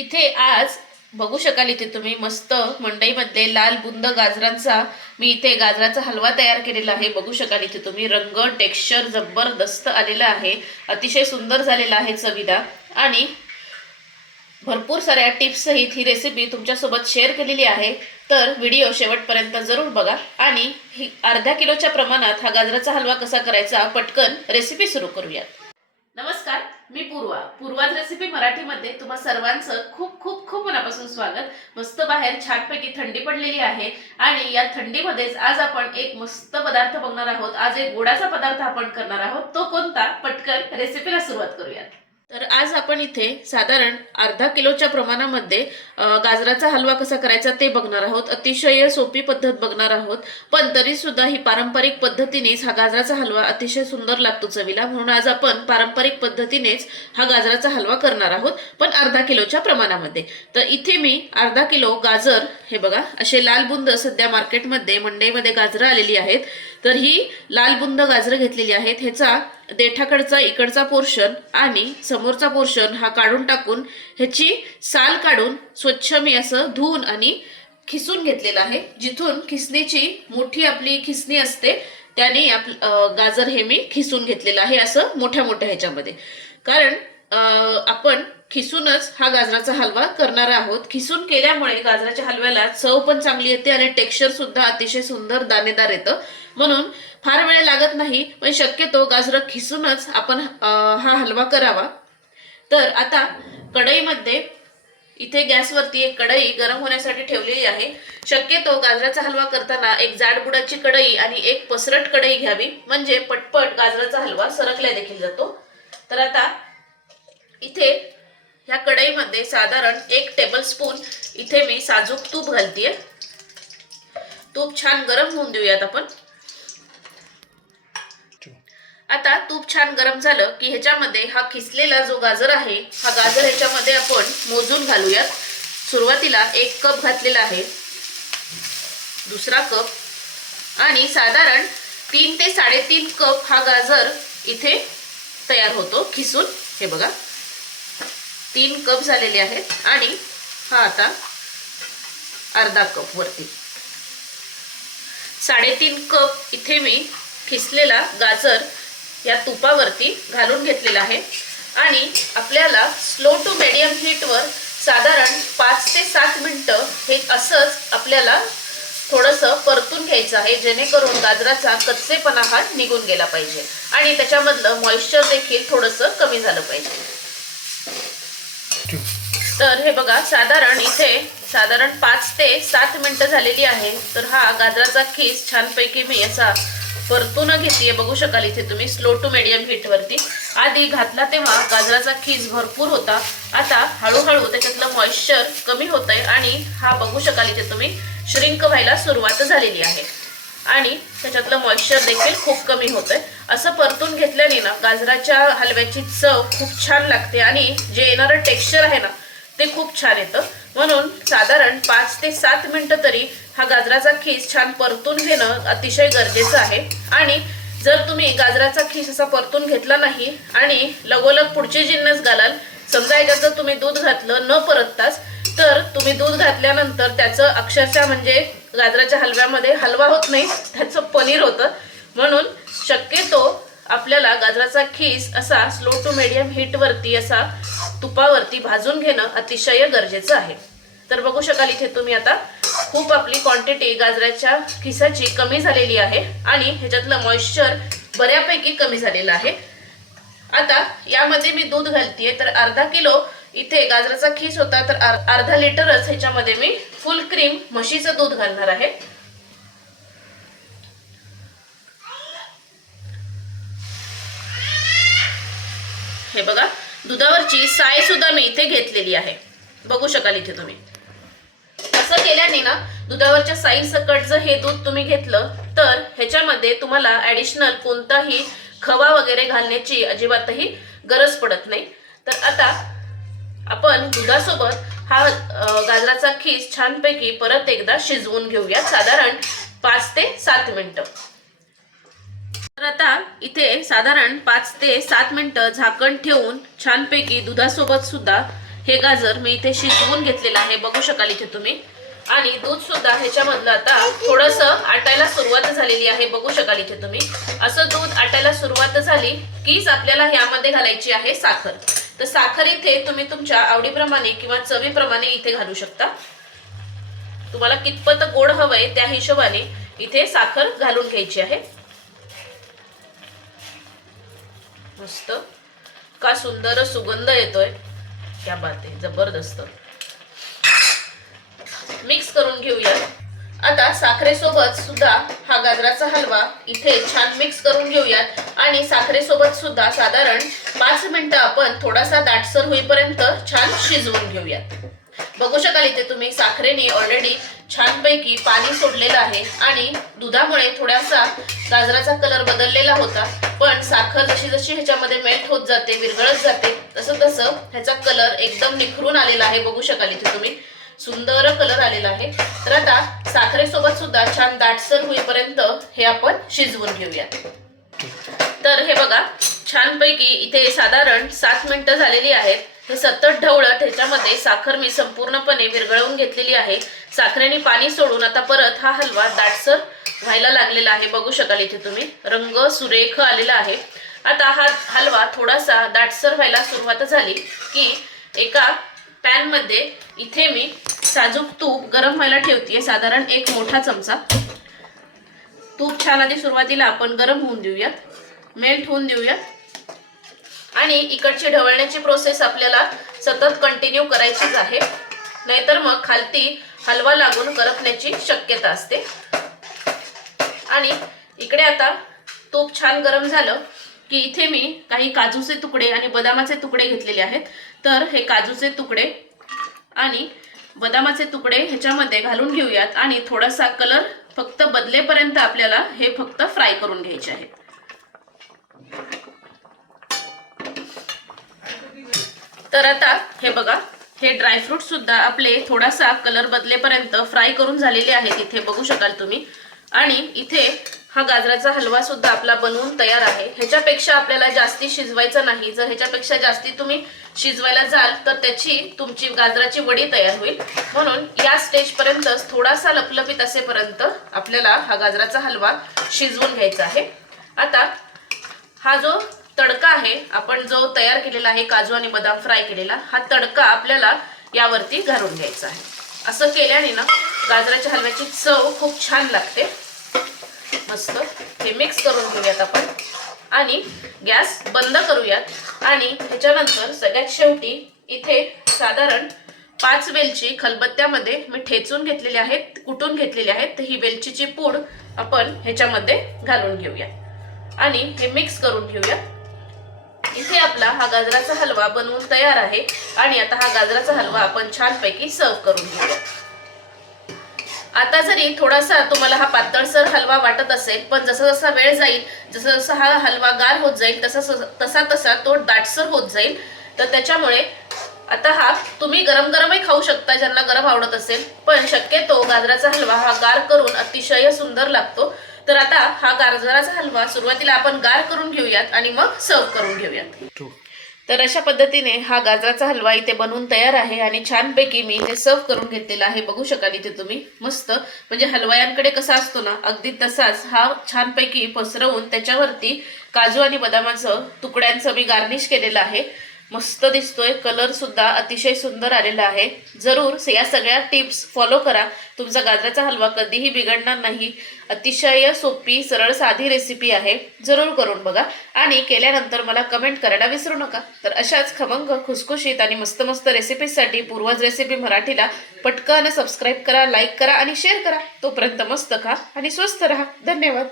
इथे आज बघू शकाल इथे तुम्ही मस्त मंडईमध्ये लाल बुंद गाजरांचा मी इथे गाजराचा हलवा तयार केलेला आहे. बघू शकाल इथे तुम्ही रंग टेक्स्चर जबरदस्त आलेला आहे. अतिशय सुंदर झालेला आहे चवीला. आणि भरपूर साऱ्या टिप्स सहित ही रेसिपी तुमच्यासोबत शेअर केलेली आहे. तर व्हिडिओ शेवटपर्यंत जरूर बघा. आणि ही अर्ध्या किलोच्या प्रमाणात हा गाजराचा हलवा कसा करायचा पटकन रेसिपी सुरू करूयात. नमस्कार. मी पूर्वा. पूर्वाज रेसिपी मराठीमध्ये तुम्हा सर्वांचं खूप खूप खूप मनापासून स्वागत. मस्त बाहेर छानपैकी थंडी पडलेली आहे आणि या थंडीमध्येच आज आपण एक मस्त पदार्थ बघणार आहोत. आज एक गोडाचा पदार्थ आपण करणार आहोत. तो कोणता? पटकन रेसिपीला सुरुवात करूयात. तर आज आपण इथे साधारण अर्धा किलोच्या प्रमाणामध्ये गाजराचा हलवा कसा करायचा ते बघणार आहोत. अतिशय सोपी पद्धत बघणार आहोत. पण तरी सुद्धा ही पारंपरिक पद्धतीनेच हा गाजराचा हलवा अतिशय सुंदर लागतो चवीला. म्हणून आज आपण पारंपरिक पद्धतीनेच हा गाजराचा हलवा करणार आहोत पण अर्धा किलोच्या प्रमाणामध्ये. तर इथे मी अर्धा किलो गाजर हे बघा असे लाल बुंद सध्या मार्केटमध्ये मंडईमध्ये गाजरं आलेली आहेत. तर ही लाल बुंद गाजरं घेतलेली आहेत. ह्याचा देठाकडचा इकडचा पोर्शन आणि समोरचा पोर्शन हा काढून टाकून ह्याची साल काढून स्वच्छ मी असं धुवून आणि खिसून घेतलेलं आहे. जिथून खिसणीची मोठी आपली खिसणी असते त्याने आप गाजर हे मी खिसून घेतलेलं आहे असं मोठ्या मोठ्या ह्याच्यामध्ये. कारण आपण खिसूनच हा गाजराचा हलवा करणार आहोत. खिसून केल्यामुळे गाजराच्या हलव्याला चव पण चांगली येते आणि टेक्स्चर सुद्धा अतिशय सुंदर दाणेदार येतं. म्हणून फार वेळ लागत नाही पण शक्यतो गाजरं खिसूनच आपण हा हलवा करावा. तर आता कढईमध्ये इथे गॅसवरती एक कढई गरम होण्यासाठी ठेवलेली आहे. शक्यतो गाजराचा हलवा करताना एक जाडबुडाची कढई आणि एक पसरट कढई घ्यावी. म्हणजे पटपट गाजराचा हलवा सरकल्या देखील जातो. तर आता इथे ह्या कढईमध्ये साधारण एक टेबल स्पून इथे मी साजूक तूप घालतीये. तूप छान गरम होऊन देऊयात आपण. आता तूप छान गरम झालं की ह्याच्यामध्ये हा खिसलेला जो गाजर आहे हा गाजर ह्याच्यामध्ये आपण मोजून घालूयात. सुरुवातीला एक कप घातलेला आहे. दुसरा कप. आणि साधारण तीन ते साडेतीन कप हा गाजर इथे तयार होतो खिसून. हे बघा. तीन कप झालेले आहेत आणि हा आता अर्धा कप वरती. साडेतीन कप इथे मी खिसलेला गाजर या तुपावरती घालून घेतलेला आहे. आणि आपल्याला स्लो टू मिडियम हीटवर साधारण पाच ते सात मिनटं हे असंच आपल्याला थोडंसं परतून घ्यायचं आहे जेणेकरून गाजराचा कच्चेपणा हा निघून गेला पाहिजे. आणि त्याच्यामधलं मॉइश्चर देखील थोडंसं कमी झालं पाहिजे. तर हे बघा साधारण इथे साधारण पाच ते सात मिनटं झालेली आहे. तर हा गाजराचा खीस छानपैकी मी असा परतून घेते बघू शकाल इथे तुम्ही स्लो टू मिडियम हीटवरती आधी घातला तेव्हा गाजराचा खीस भरपूर होता. आता हळूहळू त्याच्यातलं मॉइश्चर कमी होत आहे आणि हा बघू शकाल इथे तुम्ही श्रिंक व्हायला सुरुवात झालेली आहे. आणि त्याच्यातलं मॉइश्चर देखील खूप कमी होत आहे असं परतून घेतल्याने ना गाजराच्या हलव्याची चव खूप छान लागते आणि जे येणारं टेक्स्चर आहे ना ते खूप छान येतं. म्हणून साधारण पाच ते सात मिनटं तरी हा गाजराचा खीस छान परतून घेणं अतिशय गरजेचं आहे. आणि जर तुम्ही गाजराचा खीस असा परतून घेतला नाही आणि लगोलग पुढचे जिन्नस घालाल समजा याच्यात जर तुम्ही दूध घातलं न परतताच तर तुम्ही दूध घातल्यानंतर त्याचं अक्षरशः म्हणजे गाजराच्या हलव्यामध्ये हलवा होत नाही त्याचं पनीर होतं. म्हणून शक्यतो आपल्याला गाजराचा खीस असा स्लो टू मिडियम हीटवरती असा तुपावरती भाजून घेणं अतिशय गरजेचं आहे. तर बघू शकाल इथे तुम्ही आता खूप आपली क्वांटिटी गाजराच्या खिसाची कमी झालेली आहे आणि ह्याच्यातलं मॉइश्चर बऱ्यापैकी कमी झालेलं आहे. आता यामध्ये मी दूध घालतीये तर अर्धा किलो इथे गाजराचा खीस होता तर अर्धा लिटरच ह्याच्यामध्ये मी फुल क्रीम म्हशीचं दूध घालणार आहे. हे बघा दुधावरची साय सुद्धा मी इथे घेतलेली आहे. बघू शकाल इथे तुम्ही. असं केल्याने ना दुधावरच्या साई सकट जर हे दूध तुम्ही घेतलं तर ह्याच्यामध्ये तुम्हाला ऍडिशनल कोणताही खवा वगैरे घालण्याची अजिबातही गरज पडत नाही. तर आता आपण दुधासोबत हा गाजराचा खीस छानपैकी परत एकदा शिजवून घेऊया. साधारण पाच ते सात मिनटं. तर आता इथे साधारण पाच ते सात मिनटं झाकण ठेवून छानपैकी दुधासोबत सुद्धा हे गाजर मी इथे शिजवून घेतलेलं आहे. बघू शकाल इथे तुम्ही. आणि दूध सुद्धा ह्याच्यामधलं आता थोडस आटायला सुरुवात झालेली आहे. बघू शकाल इथे तुम्ही. असं दूध आटायला सुरुवात झाली कीच आपल्याला ह्यामध्ये घालायची आहे साखर. तर साखर इथे तुम्ही तुमच्या आवडीप्रमाणे किंवा चवीप्रमाणे इथे घालू शकता. तुम्हाला कितपत गोड हवंय त्या हिशोबाने इथे साखर घालून घ्यायची आहे. मस्त. का सुंदर सुगंध येतोय. क्या बात आहे जबरदस्त. मिक्स करून घेऊया. आता साखरेसोबत सुद्धा हा गाजराचा हलवा इथे छान मिक्स करून घेऊयात. आणि साखरेसोबत सुद्धा साधारण पाच मिनिटं आपण थोडासा दाटसर होईपर्यंत छान शिजवून घेऊयात. बघू शकाल इथे तुम्ही साखरेने ऑलरेडी छानपैकी पाणी सोडलेलं आहे आणि दुधामुळे थोडासा गाजराचा कलर बदललेला होता. पण साखर जशी जशी ह्याच्यामध्ये मेल्ट होत जाते विरघळत जाते तसं तसं ह्याचा कलर एकदम निखरून आलेला आहे. बघू शकाल इथे तुम्ही. सुंदर कलर आलेला आहे. तर आता साखरेसोबत सुद्धा छान दाटसर होईपर्यंत हे आपण शिजवून घेऊयात तर हे बघा छानपैकी इथे साधारण सात मिनिटं झालेली आहेत. हे सतत ढवळत ह्याच्यामध्ये साखर मी संपूर्णपणे विरघळवून घेतलेली आहे. साखरेने पाणी सोडून आता परत हा हलवा दाटसर व्हायला लागलेला आहे. बघू शकाल इथे तुम्ही. रंग सुरेख आलेला आहे. आता हा हलवा थोडासा दाटसर व्हायला सुरुवात झाली की एका पॅनमध्ये इथे मी साजूक तूप गरम व्हायला ठेवते साधारण एक मोठा चमचा. तूप छान आधी सुरुवातीला आपण गरम होऊन देऊयात. मेल्ट होऊन देऊयात. आणि इकडची ढवळण्याची प्रोसेस आपल्याला सतत कंटिन्यू करायचीच आहे. नाहीतर मग खालती हलवा लागून करपण्याची शक्यता असते. आणि इकडे आता तूप छान गरम झालं की इथे मी काही काजूचे तुकडे आणि बदामाचे तुकडे घेतलेले आहेत. तर हे काजूचे तुकडे आणि बदामाचे तुकडे ह्याच्यामध्ये घालून घेऊयात आणि थोडासा कलर फक्त बदलेपर्यंत आपल्याला हे फक्त फ्राय करून घ्यायचे आहेत तर आता हे बघा हे ड्रायफ्रूट सुद्धा आपले थोडासा कलर बदलेपर्यंत फ्राय करून झालेले आहेत इथे बघू शकाल तुम्ही. आणि इथे हा गाजराचा हलवा सुद्धा आपला बनवून तयार आहे. ह्याच्यापेक्षा आपल्याला जास्ती शिजवायचा नाही. जर ह्याच्यापेक्षा जास्ती तुम्ही शिजवायला जाल तर त्याची तुमची गाजराची वडी तयार होईल. म्हणून या स्टेजपर्यंतच थोडासा लपलपीत असेपर्यंत आपल्याला हा गाजराचा हलवा शिजवून घ्यायचा आहे. आता हा जो तडका आहे. आपण जो तयार केलेला आहे काजू आणि बदाम फ्राय केलेला हा तडका आपल्याला यावरती घालून घ्यायचा आहे. असं केल्याने ना गाजराच्या हलव्याची चव खूप छान लागते. मस्त. हे मिक्स करून घेऊयात आपण. आणि गॅस बंद करूयात. आणि ह्याच्यानंतर सगळ्यात शेवटी इथे साधारण पाच वेलची खलबत्त्यामध्ये मी ठेचून घेतलेले आहेत कुटून घेतलेले आहेत. तर ही वेलचीची पूड आपण ह्याच्यामध्ये घालून घेऊया आणि हे मिक्स करून घेऊया इथे आपला हा गाजराचा हलवा बनवून तयार आहे. आणि आता हा गाजराचा हलवा आपण छानपैकी सर्व करून घेऊया. आता जरी थोडासा तुम्हाला हा पातळसर हलवा वाटत असेल पण जसा जसा वेळ जाईल जसा जसा हा हलवा गार होत जाईल तसा तसा तसा तो दाटसर होत जाईल. तर त्याच्यामुळे आता हा तुम्ही गरम गरमही खाऊ शकता ज्यांना गरम आवडत असेल. पण शक्यतो गाजराचा हलवा हा गार करून अतिशय सुंदर लागतो. तर आता हा गाजराचा हलवा सुरुवातीला आपण गार करून घेऊयात आणि मग सर्व करून घेऊयात. तर अशा पद्धतीने हा गाजराचा हलवा इथे बनवून तयार आहे आणि छानपैकी मी इथे सर्व करून घेतलेला आहे. बघू शकाल इथे तुम्ही. मस्त. म्हणजे हलवायांकडे कसा असतो ना अगदी तसाच हा छानपैकी पसरवून त्याच्यावरती काजू आणि बदामाचं तुकड्यांचं मी गार्निश केलेलं आहे. मस्त दिसतोय. कलर सुद्धा अतिशय सुंदर आलेला आहे. जरूर या सगळ्या टिप्स फॉलो करा. तुमचा गाजराचा हलवा कधीही बिघडणार नाही. अतिशय सोपी सरळ साधी रेसिपी आहे. जरूर करून बघा. आणि केल्यानंतर मला कमेंट करायला विसरू नका. तर अशाच खमंग खुसखुशीत आणि मस्त मस्त रेसिपीजसाठी पूर्वज रेसिपी मराठीला पटकन सबस्क्राईब करा लाईक करा आणि शेअर करा. तोपर्यंत मस्त खा आणि स्वस्त राहा. धन्यवाद.